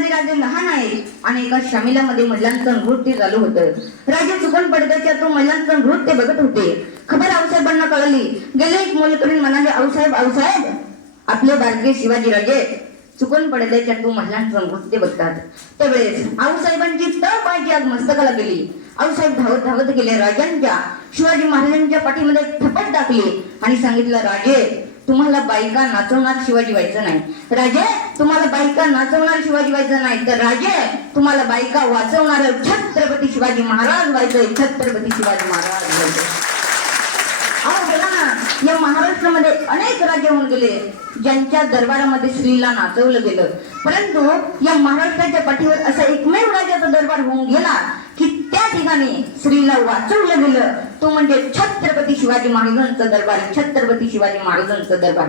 संभाजीराजे लहान आहे आणि एका शमिलामध्ये महिलांचं नृत्य चालू होतं. राजे चुकून पडद्याच्या तो महिलांचं नृत्य बघत होते. खबर आऊसाहेबांना कळली. गेले एक मोलकरीण म्हणाले, आऊसाहेब आऊसाहेब, आपले बारके शिवाजी राजे चुकून पडद्याच्या तो महिलांचं नृत्य बघतात. त्यावेळेस आऊसाहेबांची तळपायची आग मस्तकाला गेली. आऊसाहेब धावत धावत गेले. राजांच्या शिवाजी महाराजांच्या पाठीमध्ये थपट टाकली आणि सांगितलं, राजे तुम्हाला बायका नाचवणार शिवाजी व्हायचं नाही. राजे तुम्हाला बायका नाचवणार शिवाजी व्हायचं नाही, तर राजे तुम्हाला बायका वाचवणार छत्रपती शिवाजी महाराज व्हायचंय. छत्रपती शिवाजी महाराज व्हायचंय. अहो बघा ना, या महाराष्ट्रामध्ये अनेक राजे होऊन गेले ज्यांच्या दरबारामध्ये स्त्रीला नाचवलं गेलं. परंतु या महाराष्ट्राच्या पाठीवर असा एकमेव राजाचा दरबार होऊन गेला की त्या ठिकाणी स्त्रीला वाचवलं गेलं, तो म्हणजे छत्रपती शिवाजी महाराजांचा दरबार. छत्रपती शिवाजी महाराजांचा दरबार.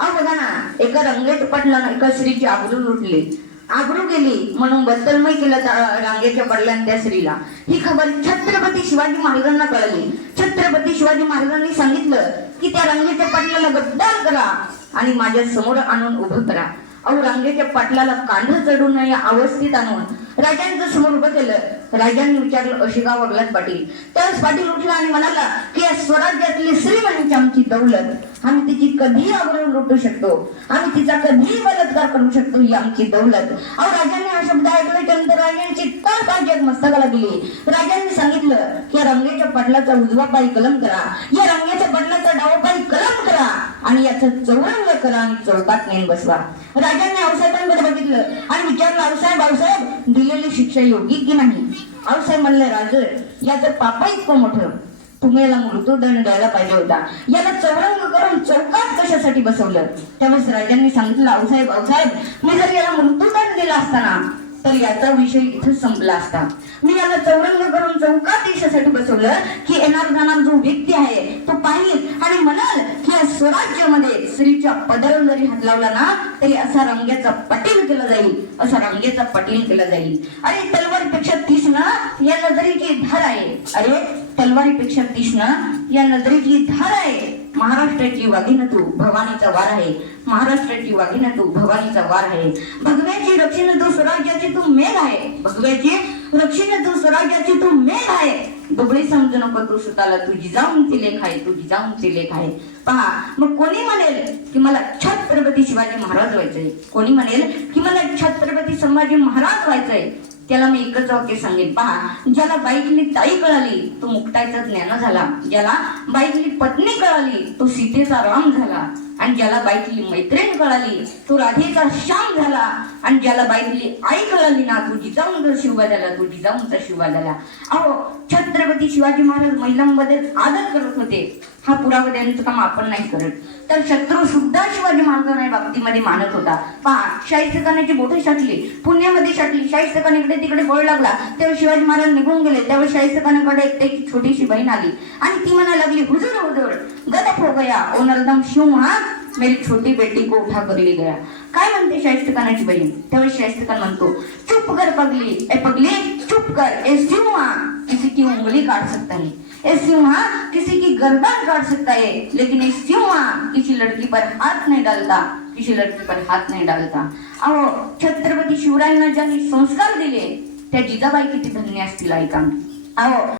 अहो बघा ना, एका रंगेट पटला एका स्त्रीची आबरू लुटली, आबरू गेली म्हणून बत्तलमय केलं रांगेच्या पडल्याने त्या स्त्रीला. ही खबर छत्रपती शिवाजी महाराजांना कळली. छत्रपती शिवाजी महाराजांनी सांगितलं की त्या रांगेच्या पाटलाला गद्दार करा आणि माझ्या समोर आणून उभं करा. अहो रांगेच्या पाटलाला कांढ चढून या अवस्थेत आणून राजांच्या समोर उभं केलं. राजांनी विचारलं, अशी का वागलात पाटील? त्यावेळेस पाटील उठला आणि म्हणाला की या स्वराज्यातली स्त्री म्हणजे आमची दौलत, आम्ही तिची कधीही आबरू लुटू शकतो, आम्ही तिचा कधीही बलात्कार करू शकतो, ही आमची दौलत. अहो राजांनी हा शब्द ऐकल्यानंतर राजांची तळपाय मस्तकाला गेली. राजांनी सांगितलं की या रंगेच्या पाटलाचा उजवा पाय कलम करा, या रंगेच्या पाटलाचा डावा पाय कलम करा आणि याचा चौरंग करा आणि चौकात नेऊन बसवा. राजांनी आऊसाहेबांकडे बघितलं आणि विचारलं, आऊसाहेब आऊसाहेब, दिलेली शिक्षा योग्य की नाही? आऊसाहेब म्हणले, राजे याचं पाप इतकं मोठं, तुम्ही याला मृत्यूदंड द्यायला पाहिजे होता, याला चौरंग करून चौकात कशासाठी बसवलं? त्यावेळेस राजांनी सांगितलं, आऊसाहेब आऊसाहेब, मी जर याला मृत्यूदंड दिला असताना तर याचा विषय इथं संपला असता. मी याला चौरंग करून चौकात देशासाठी बसवलं की येणार जाणार जो व्यक्ती आहे तो पाहिल आणि म्हणाल की या स्वराज्यामध्ये स्त्रीच्या पदरावर जरी हात लावला ना तरी असा रंगेचा पटील केला जाईल, असा रंगेचा पटील केला जाईल. अरे तलवारीपेक्षा तीक्ष्ण या नजरेची धार आहे. अरे तलवारीपेक्षा तीक्ष्ण या नजरेची धार आहे. महाराष्ट्राची वाघीण तू भवानीचा वार आहे. महाराष्ट्राची वाघीण तू भवानीचा वार आहे. भगव्याची रक्षण तू स्वराज्याची तू मेघ आहे. भगव्याची रक्षण तू स्वराज्याची तू मेघ आहे. दुबळी समजू नको तू सुताला, तुझी जाऊन ती लेख आहे, तुझी जाऊन ती लेख आहे. पहा, मग कोणी म्हणेल की मला छत्रपती शिवाजी महाराज व्हायचंय, कोणी म्हणेल की मला छत्रपती संभाजी महाराज व्हायचंय, त्याला मी एकच वाक्य सांगेन. पहा, ज्याला बाईकली ताई कळाली तो मुक्ताईचा ज्ञान झाला, ज्याला बाईकली पत्नी कळाली तो सीतेचा राम झाला, आणि ज्याला बाईकली मैत्रीण कळाली तो राधेचा श्याम झाला, आणि ज्याला बाईकली आई कळाली ना तो जिजाऊंचा शिवा झाला, तो जिजाऊंचा शिवा झाला. अहो छत्रपती शिवाजी महाराज महिलांमध्ये आदर करत होते. हा पुरावा देण्याचं काम आपण नाही करत, तर शत्रू सुद्धा शिवाजी महाराजांच्या बाबतीमध्ये मानत होता. पहा, शाहिस्तेखानाची बोटे छाटली, पुण्यामध्ये छाटली, शाहिस्तेखान इकडे तिकडे बळ लागला, तेव्हा शिवाजी महाराज निघून गेले. त्यावेळी शाहिस्तेखानाकडे एक छोटीशी बहीण आली आणि ती म्हणायला लागली, हुजूर हुजूर गदप हो गया, ओ नरदम शिव हा मेरी छोटी बेटी को उठा कर ले गया. काय म्हणते शाहिस्तेखानाची बहीण? त्यावेळी शाहिस्तेखान म्हणतो, चुप कर पगली, ए पगली चुप कर, ए सिंहा किसी की उंगली काट सकता है, ए सिंहा किसी की गर्दन काट सकता है, लेकिन एक सिंहा किसी लड़की पर हाथ नहीं डालता, किसी लड़की पर हाथ नहीं डालता. अहो छत्रपती शिवरायांना ज्यांनी संस्कार दिले त्या जिजाबाई किती धन्य असतील ऐका. अहो